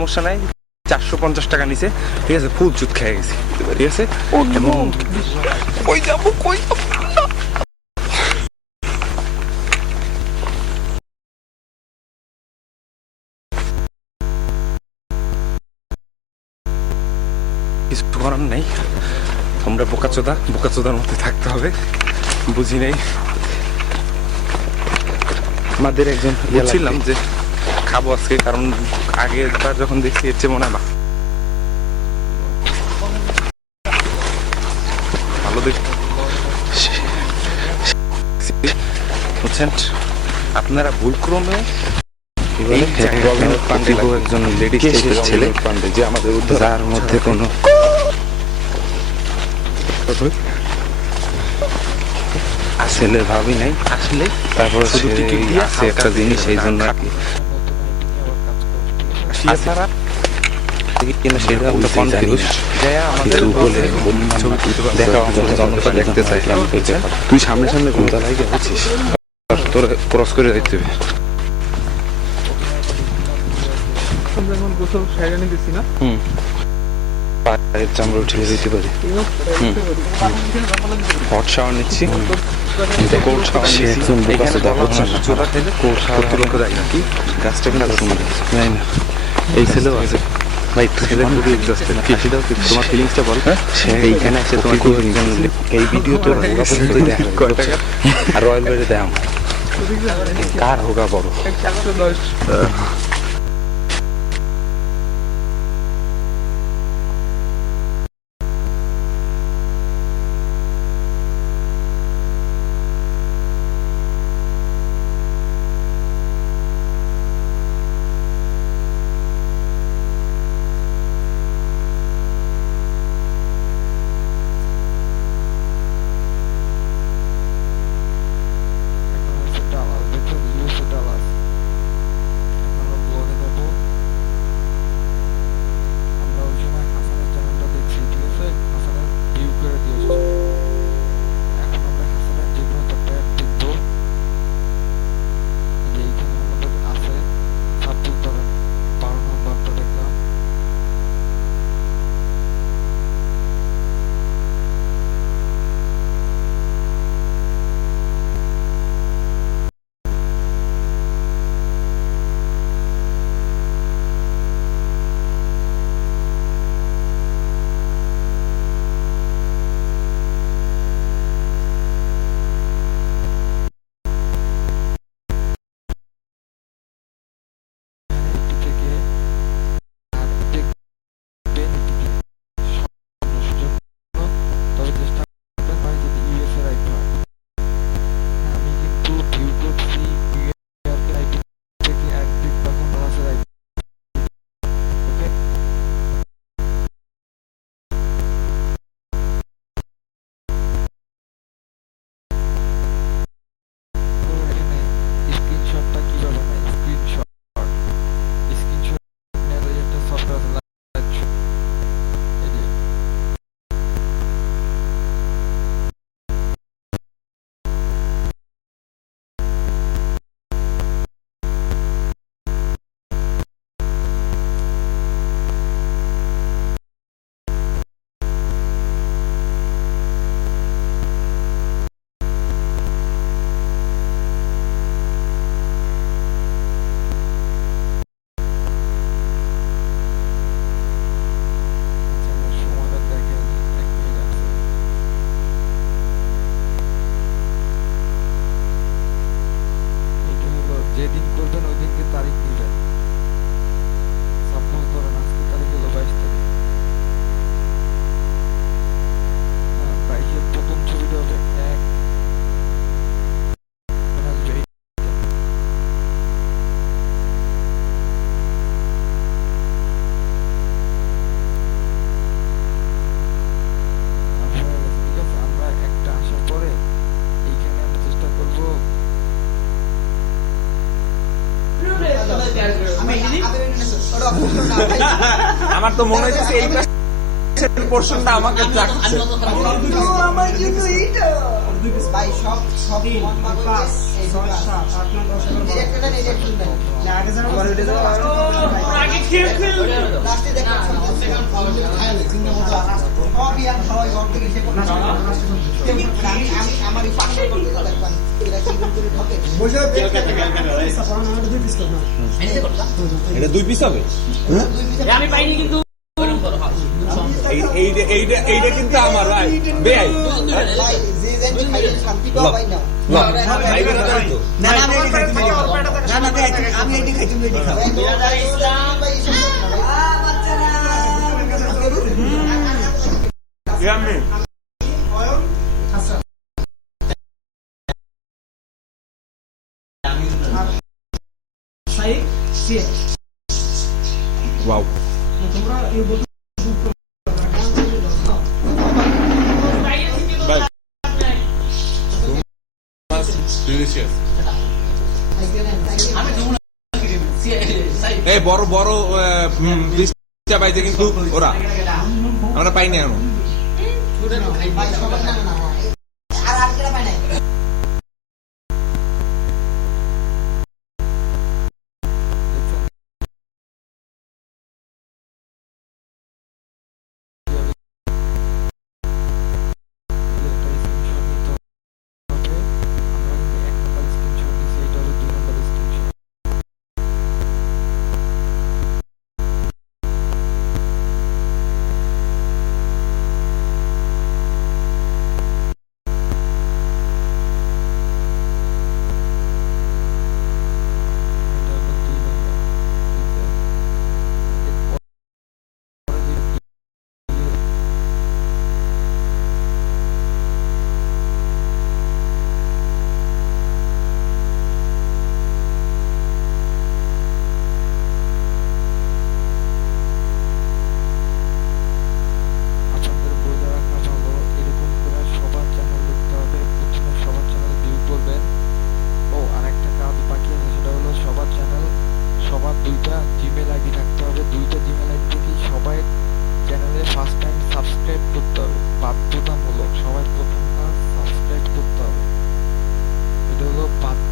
সমস্যা নাই, 450 টাকা নিছে, ঠিক আছে। ফুল চুত খেয়ে গেছি, ঠিক আছে। কই যাবো কই যাবো? কিছু করার নাই, আমরা বোকাচোদার মধ্যে থাকতে হবে। বুঝি নাই, আমাদের একজন বলছিলাম যে খাবো আজকে, কারণ আগের বার যখন দেখছি এর চেয়ে মনে হয় ভালো দেখছি, বুঝছেন। আপনারা ভুলক্রমে একজন লেডিস ছেলে যে আমাদের যার মধ্যে কোনো আসলে ভাবি নাই, আসলে তারপরে শুধু টিকিট দিয়ে আছে একটা জিনিস, সেই জন্য আর কি দেখতে চাইলাম। তুই সামনে সামনে ঘুমটা লাগে বুঝছিস, তোর ক্রস করে যাইতে হবে। পায়ের চামড়া উঠে দিতে পারি। হট শাওয়ার নিচ্ছি, কোল্ড শাওয়ার নিচ্ছি। গাছটা কিন্তু জানি না, এই ছেলেও আছে ভাই। ছেলে খুবই এক্সস্টেড। তোমার ফিলিংসটা বল। এইখানে এসে তোমার এই ভিডিওতে আর রয়্যাল বেড়ে দাম কার হোগা বড়। যেদিন করবেন ওই দিনকে তারিখ দিবেন। সাপোজ ধরেন আজকে তারিখ হলো 22 তারিখ, 22-এর প্রথম ছবিটা হবে 1 আসবে। ঠিক আছে, আমরা একটা আসার পরে এইখানে আমরা চেষ্টা করবো আমার তো মনে হচ্ছে নিচের পোর্শনটা আমাকে চাচ্ছে। ভাই সব সব লাস্টে দেখলাম সবই আর সবাই অর্ধেক এসে আমার এই পাশে করতে দেখবেন এরা কি করে ঢোকে এটা 2 পিস হবে? আমি পাইনি কিন্তু এইটা কিন্তু আমার ভাই বেআই। ভাই যে যেন খাইলে শান্তি পাও ভাই না আমি এটি খাই তুমি এটি খাও ভাই ওয়াও এই বড় বড় পিসটা পাইছে কিন্তু ওরা, আমরা পাইনি এখনো। আর আর কেটা পাই না আপনাদের বলে রাখা ভালো এরকম করে সবার চ্যানেল দেখতে হবে, প্রথমে সবার চ্যানেল ভিউ করবেন। ও আর একটা কাজ বাকি আছে, সেটা হলো সবার চ্যানেল সবার দুইটা জিমেল আইডি থাকতে হবে। দুইটা জিমেল আইডি থেকে সবাই চ্যানেলে ফার্স্ট টাইম সাবস্ক্রাইব করতে হবে, বাধ্যতামূলক। সবাই প্রথম কাজ সাবস্ক্রাইব করতে হবে, এটা হলো বাধ্য।